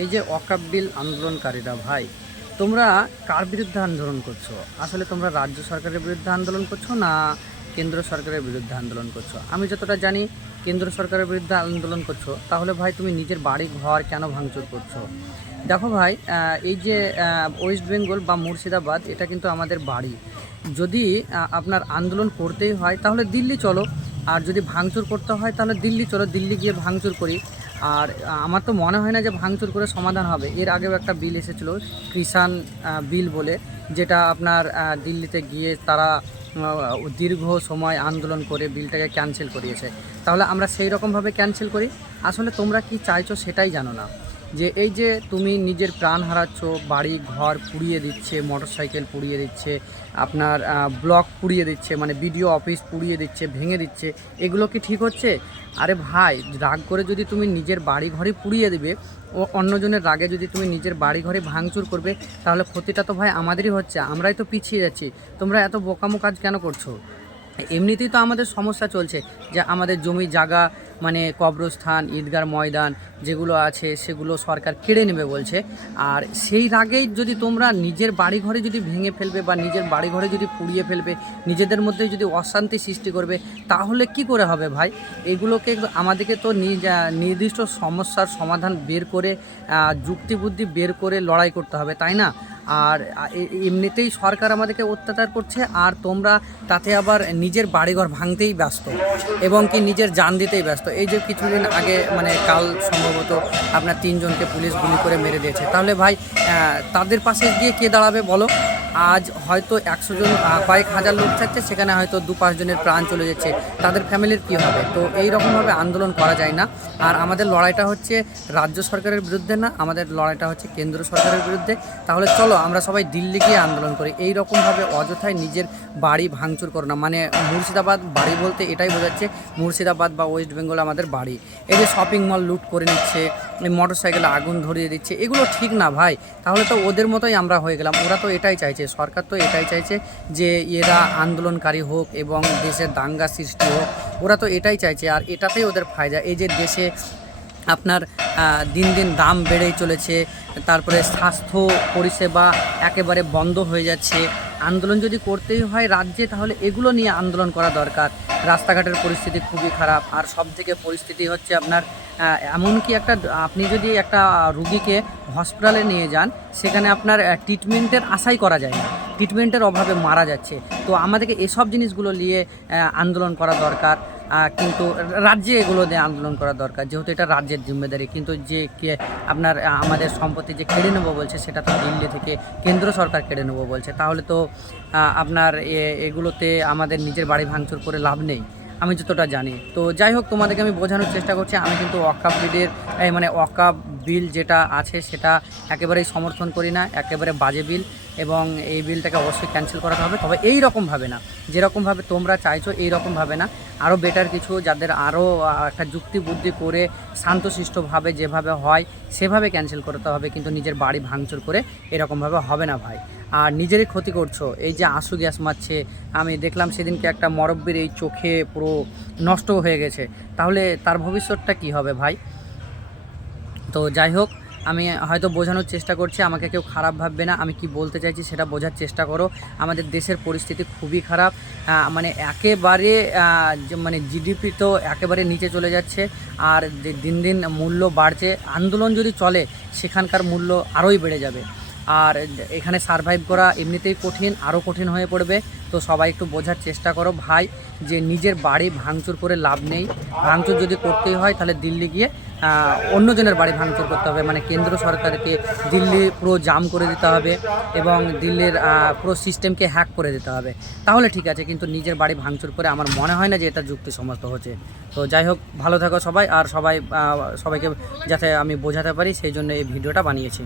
এই যে অকাপ বিল আন্দোলনকারীরা, ভাই, তোমরা কার বিরুদ্ধে আন্দোলন করছ? আসলে তোমরা রাজ্য সরকারের বিরুদ্ধে আন্দোলন করছ না কেন্দ্র সরকারের বিরুদ্ধে আন্দোলন করছ? আমি যতটা জানি কেন্দ্র সরকারের বিরুদ্ধে আন্দোলন করছ। তাহলে ভাই, তুমি নিজের বাড়ি, ঘর কেন ভাঙচুর করছ? দেখো ভাই এই যে ওয়েস্ট বেঙ্গল বা মুর্শিদাবাদ, এটা কিন্তু আমাদের বাড়ি। যদি আপনার আন্দোলন করতেই হয়, তাহলে দিল্লি চলো। আর যদি ভাঙচুর করতে হয় তাহলে দিল্লি, চলো দিল্লি গিয়ে ভাঙচুর করি। আর আমার তো মনে হয় না যে ভাঙচুর করে সমাধান হবে। এর আগেও একটা বিল এসেছিল, কিষাণ বিল বলে, যেটা আপনার দিল্লিতে গিয়ে তারা দীর্ঘ সময় আন্দোলন করে বিলটাকে ক্যান্সেল করিয়েছে। তাহলে আমরা সেই রকমভাবে ক্যান্সেল করি? আসলে তোমরা কি চাইছো সেটাই জানো না। যে এই যে তুমি নিজের প্রাণ হারাচ্ছ, বাড়ি, ঘর পুড়িয়ে দিচ্ছে, মোটরসাইকেল পুড়িয়ে দিচ্ছে, আপনার ব্লক পুড়িয়ে দিচ্ছে মানে বিডিও অফিস পুড়িয়ে দিচ্ছে, ভেঙে দিচ্ছে, এগুলো কি ঠিক হচ্ছে? আরে ভাই, রাগ করে যদি তুমি নিজের বাড়ি ঘরে পুড়িয়ে দেবে, ও অন্যজনের রাগে যদি তুমি নিজের বাড়ি ঘরে ভাঙচুর করবে, তাহলে ক্ষতিটা তো ভাই আমাদেরই হচ্ছে, আমরাই তো পিছিয়ে যাচ্ছি, তোমরা এত বোকামো কাজ কেন করছ? এমনিতেই তো আমাদের সমস্যা চলছে যে আমাদের জমি জায়গা মানে কবরস্থান, ঈদগার ময়দান যেগুলো আছে সেগুলো সরকার কেড়ে নেবে বলছে। আর সেই রাগেই যদি তোমরা নিজের বাড়ি ঘরে যদি ভেঙে ফেলবে বা নিজের বাড়ি ঘরে যদি পুড়িয়ে ফেলবে, নিজেদের মধ্যে যদি অশান্তি সৃষ্টি করবে, তাহলে কি করে হবে ভাই? এগুলোকে আমাদেরকে তো নির্দিষ্ট সমস্যার সমাধান বের করে যুক্তিবুদ্ধি বের করে লড়াই করতে হবে, তাই না? আর এমনিতেই সরকার আমাদেরকে অত্যাচার করছে, আর তোমরা তাতে আবার নিজের বাড়িঘর ভাঙতেই ব্যস্ত এবং কি নিজের যান দিতেই ব্যস্ত। এই যে কিছুদিন আগে মানে কাল সম্ভবত আপনার তিনজনকে পুলিশ গুলি করে মেরে দিয়েছে। তাহলে ভাই তাদের পাশে গিয়ে কে দাঁড়াবে বলো? আজ হয়তো একশো জন কয়েক হাজার লোক থাকছে, সেখানে হয়তো দু পাঁচজনের প্রাণ চলে যাচ্ছে। তাদের ফ্যামিলির কী হবে? তো এই রকমভাবে আন্দোলন করা যায় না। আর আমাদের লড়াইটা হচ্ছে রাজ্য সরকারের বিরুদ্ধে না, আমাদের লড়াইটা হচ্ছে কেন্দ্র সরকারের বিরুদ্ধে। তাহলে চলো, আমরা সবাই দিল্লি গিয়ে আন্দোলন করি। এই রকমভাবে অযথায় নিজের বাড়ি ভাঙচুর করো না। মানে মুর্শিদাবাদ বাড়ি বলতে এটাই বোঝাচ্ছে, মুর্শিদাবাদ বা ওয়েস্ট বেঙ্গল আমাদের বাড়ি। এই যে শপিং মল লুট করে নিচ্ছে মোটর সাইকেলে আগুন ধরিয়ে দিচ্ছে। এগুলো ঠিক না ভাই। তাহলে তো ওদের মতোই আমরা হয়ে গেলাম। ওরা তো এটাই চাইছে, সরকার তো এটাই চাইছে যে এরা আন্দোলনকারী হোক এবং দেশের দাঙ্গা সৃষ্টি হোক, ওরা তো এটাই চাইছে। আর এটাতেই ওদের ফায়দা। এই যে দেশে আপনার দিন দিন দাম বেড়েই চলেছে, তারপরে স্বাস্থ্য পরিষেবা একেবারে বন্ধ হয়ে যাচ্ছে। আন্দোলন যদি করতেই হয় রাজ্যে, তাহলে এগুলো নিয়ে আন্দোলন করা দরকার। রাস্তাঘাটের পরিস্থিতি খুবই খারাপ। আর সব থেকে পরিস্থিতি হচ্ছে আপনার এমনকি একটা, আপনি যদি একটা রুগীকে হসপিটালে নিয়ে যান, সেখানে আপনার ট্রিটমেন্টের আশাই করা যায় না। ট্রিটমেন্টের অভাবে মারা যাচ্ছে। তো আমাদেরকে এসব জিনিসগুলো নিয়ে আন্দোলন করা দরকার। কিন্তু রাজ্যে এগুলো নিয়ে আন্দোলন করা দরকার। যেহেতু এটা রাজ্যের জিম্মেদারি, কিন্তু যে কে আপনার আমাদের সম্পত্তি যে কেড়ে নেব বলছে, সেটা তো দিল্লি থেকে কেন্দ্র সরকার কেড়ে নেব বলছে। তাহলে তো আপনার এগুলোতে আমাদের নিজের বাড়ি ভাঙচুর করে লাভ নেই। আমি যতটা জানি। তো যাই হোক, তোমাদেরকে আমি বোঝানোর চেষ্টা করছি। আমি কিন্তু অকাপ বিলের মানে অকাপ বিল যেটা আছে সেটা একেবারেই সমর্থন করি না, একেবারে বাজে বিল এবং এই বিলটাকে অবশ্যই ক্যান্সেল করাতে হবে। তবে এই রকমভাবে না যেরকমভাবে তোমরা চাইছো এই রকমভাবে না। আরও বেটার কিছু যাদের আরও একটা যুক্তি বুদ্ধি করে শান্তশিষ্টভাবে যেভাবে হয় সেভাবে ক্যান্সেল করতে হবে, কিন্তু নিজের বাড়ি ভাঙচুর করে এরকমভাবে হবে না ভাই। আর নিজেরই ক্ষতি করছ। এই যে আঁসু গ্যাস মারছে, আমি দেখলাম সেদিনকে একটা মরব্বির এই চোখে পুরো নষ্ট হয়ে গেছে। তাহলে তার ভবিষ্যৎটা কি হবে ভাই? তো যাই হোক, আমি হয়তো বোঝানোর চেষ্টা করছি, আমাকে কেউ খারাপ ভাববে না। আমি কি বলতে চাইছি সেটা বোঝার চেষ্টা করো। আমাদের দেশের পরিস্থিতি খুবই খারাপ। মানে একেবারে মানে জিডিপি তো একেবারে নিচে চলে যাচ্ছে। আর দিন দিন মূল্য বাড়ছে, আন্দোলন যদি চলে, সেখানকার মূল্য আরোই বেড়ে যাবে। আর এখানে সারভাইভ করা এমনিতেই কঠিন, আরও কঠিন হয়ে পড়বে। তো সবাই একটু বোঝার চেষ্টা করো ভাই, যে নিজের বাড়ি ভাঙচুর করে লাভ নেই। ভাঙচুর যদি করতেই হয়, তাহলে দিল্লি গিয়ে অন্যজনের বাড়ি ভাঙচুর করতে হবে। মানে কেন্দ্র সরকারকে দিল্লি পুরো জাম করে দিতে হবে এবং দিল্লির পুরো সিস্টেমকে হ্যাক করে দিতে হবে। তাহলে ঠিক আছে, কিন্তু নিজের বাড়ি ভাঙচুর করে আমার মনে হয় না যে এটা যুক্তিসম্মত হচ্ছে। তো যাই হোক, ভালো থাকো সবাই, আর সবাই সবাইকে যাতে আমি বোঝাতে পারি, সেই জন্য এই ভিডিওটা বানিয়েছি।